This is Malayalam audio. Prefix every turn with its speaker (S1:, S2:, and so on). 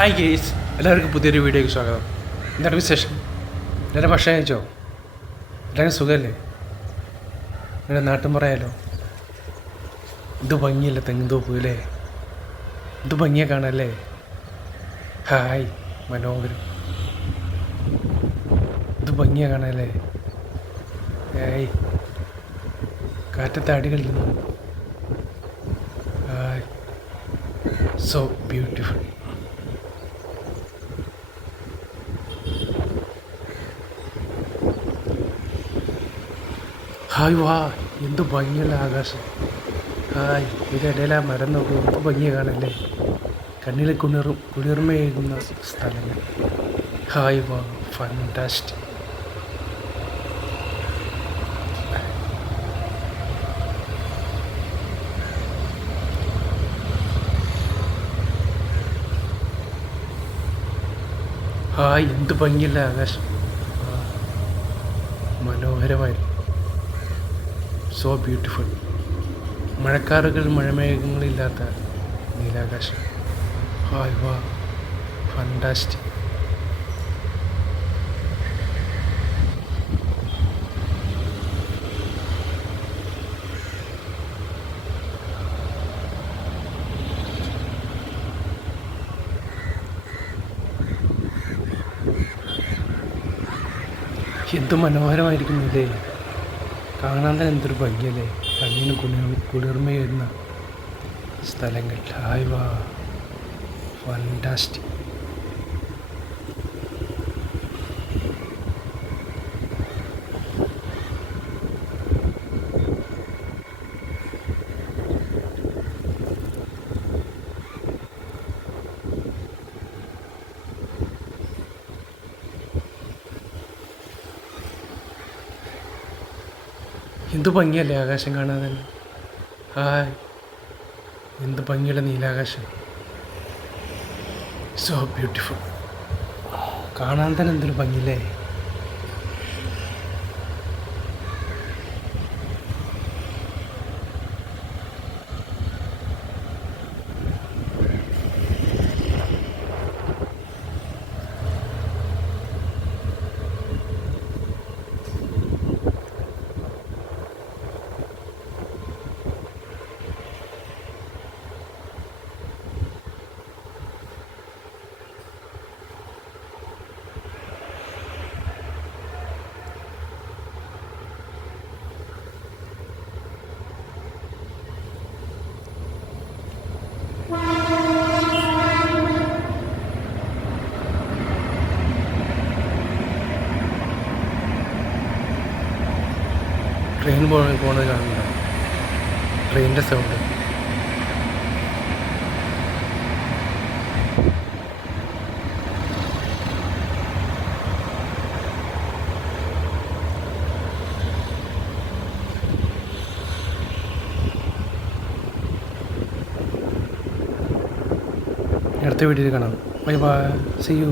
S1: ഹായ് ഗേസ് എല്ലാവർക്കും പുതിയൊരു വീഡിയോയ്ക്ക് സ്വാഗതം. എന്താണ് വിശേഷം? എല്ലാവരും ഭക്ഷണം കഴിച്ചോ? എല്ലാവരും സുഖമല്ലേ നിങ്ങളുടെ നാട്ടും പറയാലോ ഇത് ഭംഗിയല്ലേ തെങ്ങുതോപ്പ് അല്ലേ? ഇത് ഭംഗിയെ കാണല്ലേ ഹായ് മനോഹരം. ഇത് ഭംഗിയെ കാണല്ലേ ഹായ് കാറ്റത്തെ അടി കളിക്കുന്നു ഹായ് സോ ബ്യൂട്ടിഫുൾ ഹായ് വാ. എന്ത് ഭംഗിയുള്ള ആകാശം. ഹായ് ഇതിനിടയിൽ ആ മരം നോക്കും എന്ത് ഭംഗിയെ കാണല്ലേ കണ്ണിൽ കുളിറും കുളിർമയേകുന്ന സ്ഥലങ്ങൾ. ഹായ് വാ. ഫണ്ടാസ്റ്റിക് ഹായ് എന്ത് ഭംഗിയുള്ള ആകാശം. മനോഹരമായിരുന്നു സോ ബ്യൂട്ടിഫുൾ മഴക്കാറുകൾ മഴമേഘങ്ങളില്ലാത്ത നീലാകാശം. ഹായ് വാ. ഫണ്ടാസ്റ്റിക് എന്ത് മനോഹരമായിരിക്കുന്നില്ലേ കാണാൻ തന്നെ എന്തൊരു ഭംഗിയല്ലേ? കണ്ണിന് കുളിർ കുളിർമയുന്ന സ്ഥലങ്ങൾ. ഹായ് വാ. ഫണ്ടാസ്റ്റിക് എന്ത് ഭംഗിയല്ലേ ആകാശം കാണാൻ തന്നെ? ഹായ്. എന്ത് ഭംഗിയുള്ള നീലാകാശം. സോ ബ്യൂട്ടിഫുൾ കാണാൻ തന്നെ എന്തൊരു ഭംഗിയില്ലേ? ട്രെയിൻ പോ പോകുന്നത് കാണുന്നുണ്ടോ? ട്രെയിനിന്റെ സൗണ്ട് അടുത്ത വീഡിയോയിൽ കാണാം. Bye bye C U